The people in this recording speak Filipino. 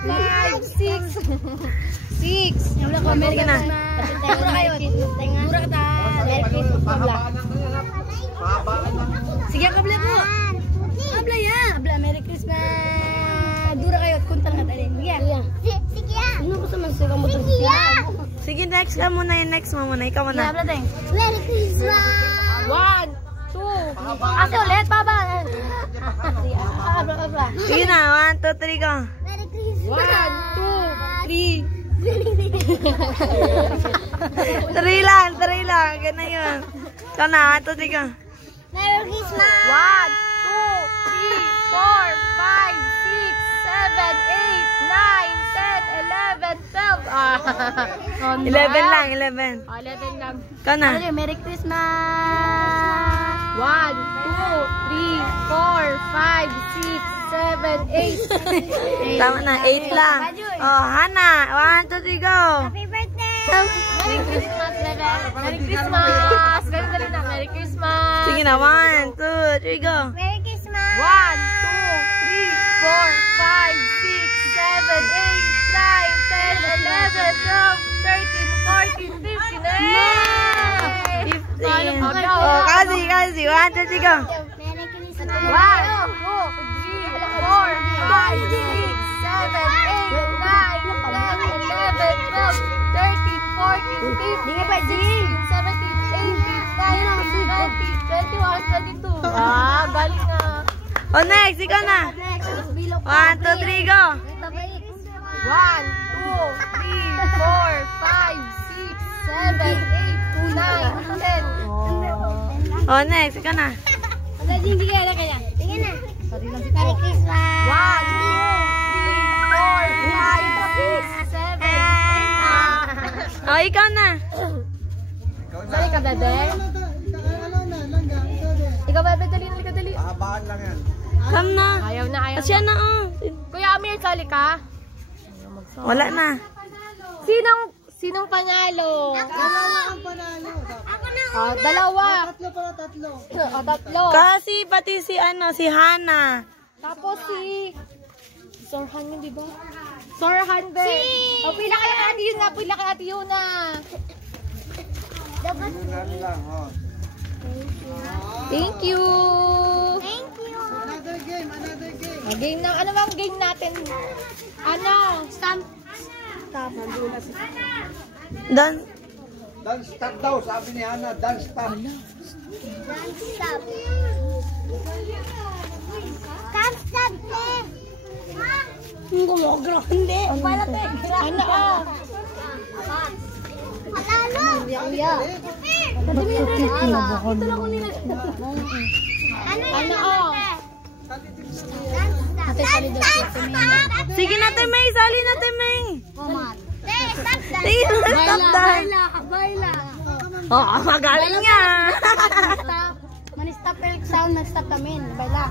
5, 6. 6. Wala ko, Merry Christmas. Dura kayo. Dura ka. Merry Christmas. Sige, kabla po. Kabla ya. Kabla, Merry Christmas. Dura kayo. Kuntal ka tayo. Sige ya. Ano ko sa masira mo? Sige ya. Sige, next ka muna. Next mo muna. Ikaw muna. Merry Christmas. 1, 2. Ate ulit, baba. Sige na, 1, 2, 3, go. Merry Christmas. 1, 2, 3. 3 lang. Gana yun. Ikaw na, 1, 2, 3, go. Merry Christmas. 1, 2, 3, 4, 5, 6, 7, 8, 9, 10, 11, 12. 11 lang, 11. 11 lang. Ikaw na. Merry Christmas. 1, 2, 3, 4, 5, 6, 7, 8. Tama na, 8 lang. Oh, Hana, 1, 2, 3, go. Happy birthday. Merry Christmas, Bebe. Merry Christmas. Dali na, Merry Christmas. Sige na, 1, 2, 3, go. Merry Christmas. 1, 2, 3, 4, 5, 6, 7, 8, 9, 10, 11, 12, 13, 14, 15. Oh, kasi, 1, 2, 3, go. Merry Christmas. 1, 2, 3, 4, 5, 6, 7, 8, 9, 10, 11, 12, 13, 14, 15. Di nga pa, G. 17, 18, 19, 20, 21, 22. Ah, galing na. Oh, next, ikaw na. 1, 2, 3, go. 1, 2, 3, 4, 5, 6, 7, 8, 9, 10. Oh, next, ikaw na. Sige na. Merry Christmas. 1, 2, 3, 4, 5, 6, 7, 8. Oh, ikaw na. Sali ka, bebe? Ikaw, bebe, dali. Habaan lang yan. Come na. Ayaw na. Asya na, oh. Kuya Amir, sali ka? Wala na. Sinong panalo? Wala na ang panalo. Oh, dalawa. Tatlo. Oh, tatlo. Kasi pati si Hana. Tapos si Sorhan yun, di ba? Sorhan, be. O, pila kay Ate Yuna. Dapat. Lang, oh. Thank you. Another game. Game na, ano bang game natin? Ano? Stamp. Done. Dance stop daw, sabi ni Hana, dance stop. Hindi. Ano, oh. Ano, oh. Sige na, May. Sali na, May. Sige na, stop dahil. Baila. Oh, magaling nga. Man-stop sound, nag-stop kami. Baila.